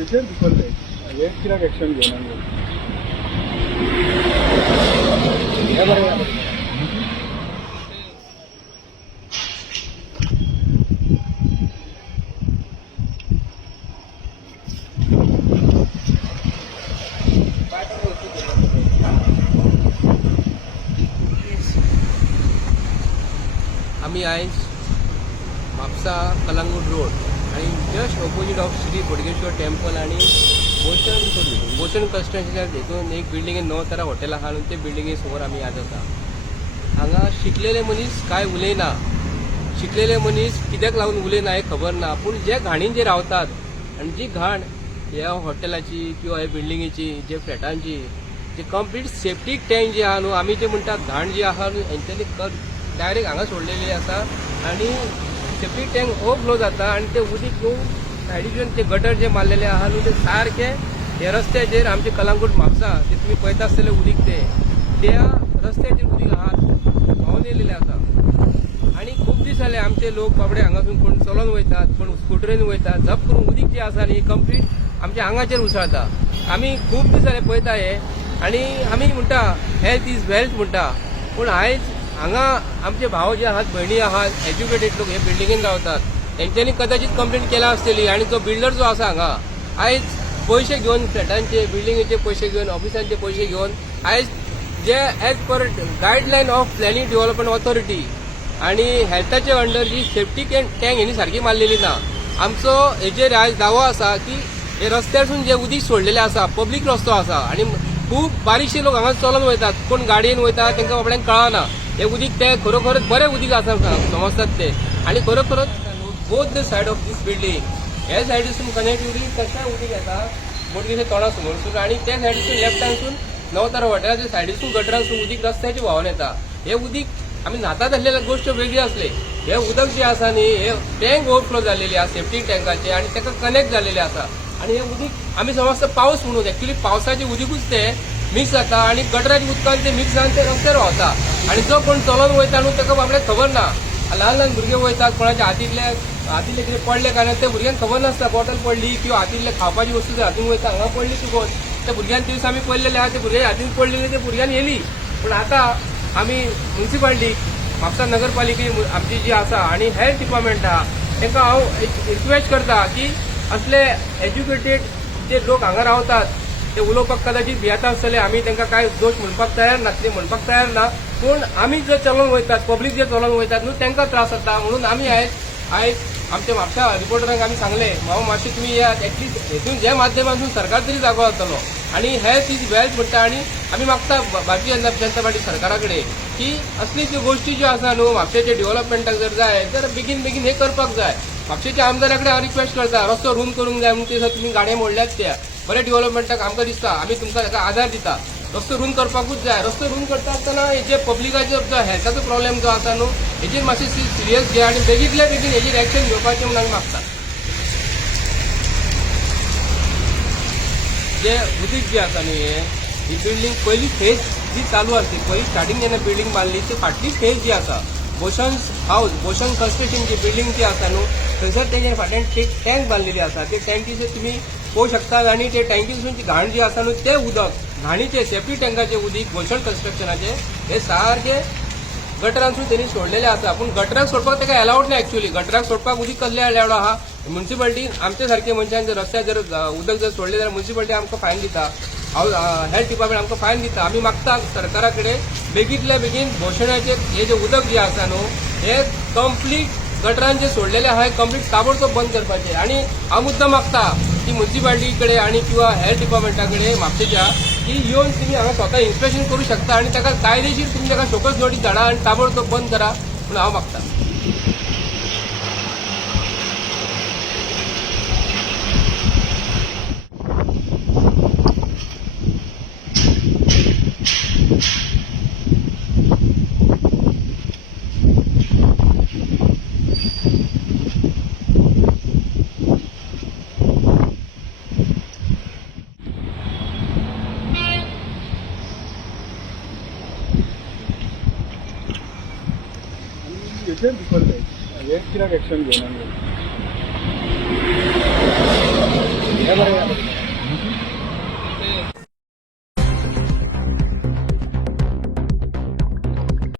घेतले दुसरे हे कित्याक एक्शन घेवना हे बरें आम्ही आयज म्हापसा कलंगूट रोड आणि just opposite of Shri Bodgeshwar temple आणि भूषण कन्स्ट्रक्शनच्या हितून एक बिल्डिंगेन नवतारा हॉटेल आहा न्हू ते बिल्डिंगे समोर आमी आज आसा. हांगा शिकलेले मनीस काय उलयना, शिकलेले मनीस कित्याक लागून उलयना हें खबर ना, पूण जे घाणीन जे रावतात आनी जी घाण ह्या हॉटेलाची किंवा ह्या बिल्डिंगेची जे फ्लॅटांची जे कंप्लीट सेफ्टी टँक जे आहा न्हू आमी जे म्हणटात घाण जी आहा न्हू हेंच्यांनी डायरेक्ट हांगा सोडलेली आसा आणि सेफ्टी टँक ओवरफ्लो जाता आणि ते उदीक न्हू सायडीच्यान ते गटर जे मारलेले आहा न्हू ते सारखे हे रस्त्याचेर आमचे कलंगूट म्हापसा जे तुमी पळयता आसतले उदीक त्या रस्त्याचेर उदीक आहा व्हांवन येयलेले आसा. आणि खूब दीस जाले आमचे लोक बाबडे हांगासून कोण चलोन वयतात, कोण स्कुटरीन वयतात, झप करून उदीक जे आसा न्ही कंप्लीट आमच्या आंगाचेर उसळटा. आमी खूब दीस जाले पळयता हे आणि आमी म्हणटा हेल्थ इज वेल्थ म्हणटा, पूण आयज हांगा आमचे भाव जे आहात, भयणी आहात, एज्युकेटेड लोक हे बिल्डिंगेन रावतात, तेंच्यांनी कदाचित कंप्लेंट केला आसतली आणि तो बिल्डर जो आसा हांगा आयज पयशे घेवन फ्लॅटांचे बिल्डिंगेचे पयशे घेवन ऑफिसांचे पयशे घेवन आयज जे as per guideline of planning development authority आणि हेल्थाचे अंडर जी सेफ्टी टँक हेणी सारखी मारलेली ना. आमचो हेजेर आयज दावो आसा की हे रस्त्यारसून जे उदीक सोडलेले आसा पब्लीक रस्तो आसा आणि खूब बारीकशे लोक हांगा चलोन वयतात, कोण गाडयेन वयतात तांकां बाबड्यांक कळना हे उदीक ते खरोखरच बरें उदीक आसा समजतात ते. आणि खरोखरच both the side of this building हे सायडीसून कनेक्टिव्हिटी तशें उदीक येता बोडगेच्या तोंडा समोरसून आणि त्या सायडीसून लेफ्टानसून नवतारा हॉटेलाच्या सायडीसून गटरांसून उदीक रस्त्याचे व्हांवन येता. हे उदीक आमी न्हातात आसलेले गोश्ट वेगळी आसली, हे उदक जे आसा न्ही हे टँक ओवरफ्लो जाल्लेली आसा सेफ्टी टँकाचे आणि ताका कनेक्ट जाल्लेले आसा. आणि हे उदीक आमी समजता पावस म्हणून एक्चुअली पावसाचे उदीकूच ते मिक्स जाता आणि गटराच्या उदकान ते मिक्स जावन ते रस्त्यार व्हांवता. आणि जो कोण चलोन वयता न्हू ताका बाबड्याक खबर ना, ल्हान ल्हान भुरगे वयतात, कोणाच्या हातींतले कितें पडले काय ते भुरग्यांक खबर नासता, बॉटल पडली किंवा हातींतले खावपाची वस्तू जर हातीन वयता हांगा पडली चुकोन त्या भुरग्यान दिवस आमी पडलेले आहा ते भुरगे हातीन पडलेले ते भुरग्यान येयली. पूण आतां आमी म्युन्सिपाल्टी म्हापसा नगरपालिके आमची जी आसा आणि हेल्थ डिपार्टमेंट आहा तांकां हांव रिक्वेस्ट करता की असले एज्युकेटेड जे लोक हांगा रावतात ते उलोवपाक कदाचित भियेता आसतले, आमी तांकां काय दोश म्हणपाक तयार ना, ते म्हणपाक तयार ना, पूण आमी जे चलोन वयतात पब्लीक जे चलोन वयतात न्हू तांकां त्रास जाता. म्हणून आमी आयज आमच्या म्हापसा रिपोर्टरांक आमी सांगले भाऊ मातशें तुमी येयात, एटलीस्ट हेतून जे माध्यमांतून सरकार तरी जागो जातलो. आणि हेल्थ इज वेल्थ म्हणटा आणि आमी मागता भारतीय जनता पार्टी सरकारा कडेन की असली ज्यो गोश्टी ज्यो आसा न्हू म्हापशेच्या डेव्हलपमेंटाक जर जाय तर बेगीन बेगीन हे करपाक जाय. म्हापशेच्या आमदारा कडेन हांव रिक्वेस्ट करता रस्तो रूम करूंक जाय म्हणून ते तुमी गाडये मोडल्यात त्या बरे डेव्हलपमेंटाक आमकां दिसता आमी तुमकां ताका आदार दिता. रस्तो रूम करपाकूच जाय. रस्तो रूम करता आसतना हेजे पब्लिकाचो जो हेल्थाचो प्रॉब्लेम जो आसा न्हू हेजेर मातशें सिरियस घे आनी बेगींतल्या बेगीन हेजेर एक्शन घेवपाचें म्हणून आमी मागता. जे उदीक जे आसा न्ही ही बिल्डींग पयली फेज जी चालू आसली पयली स्टार्टींग जेन्ना बिल्डींग बांदली ती फाटली फेज जी आसा भूषण हाऊस भूषण कन्स्ट्रक्शन जी बिल्डींग जी आसा न्हू थंयसर तेजे फाटल्यान टँक बांदलेली आसा. ते टँकीचे तुमी पळोवं शकतात आणि ते टँकीसून जी घाण जी आसा न्हू ते उदक घाणीचे सेफ्टी टँकाचे उदीक भूषण कन्स्ट्रक्शनाचे हे सारखे गटरांसून त्यांनी सोडलेले आसा. पूण गटराक सोडपाक ताका अलाउड ना. एक्चुअली गटराक सोडपाक उदीक कसले अलाउड आहा म्युन्सिपाल्टी आमच्या सारखे मनशांक जर रस्त्यार जर उदक जर सोडले जाल्यार म्युन्सिपाल्टी आमकां फायन दिता, हेल्थ डिपार्टमेंट आमकां फायन दिता. आमी मागता सरकारा कडेन बेगींतल्या बेगीन भूषणाचे हे जे उदक जे आसा न्हू हे कंप्लीट गटरान जे सोडलेले आहा कंप्लीट ताबडतोब बंद करपाचे. आणि हांव मुद्दाम मागता की म्युन्सिपाल्टी कडेन आणि किंवा हेल्थ डिपार्टमेंटा कडेन म्हापशेच्या की येवन तुमी हांगा स्वता इन्स्पेक्शन करू शकता आणि ताका कायदेशीर तुमी ताका शोकस नोटीस धाडा आणि ताबडतोब बंद करा म्हणून हांव मागता. घेतले दुसरे हे कित्याक एक्शन घेवना या बरं, या बरं.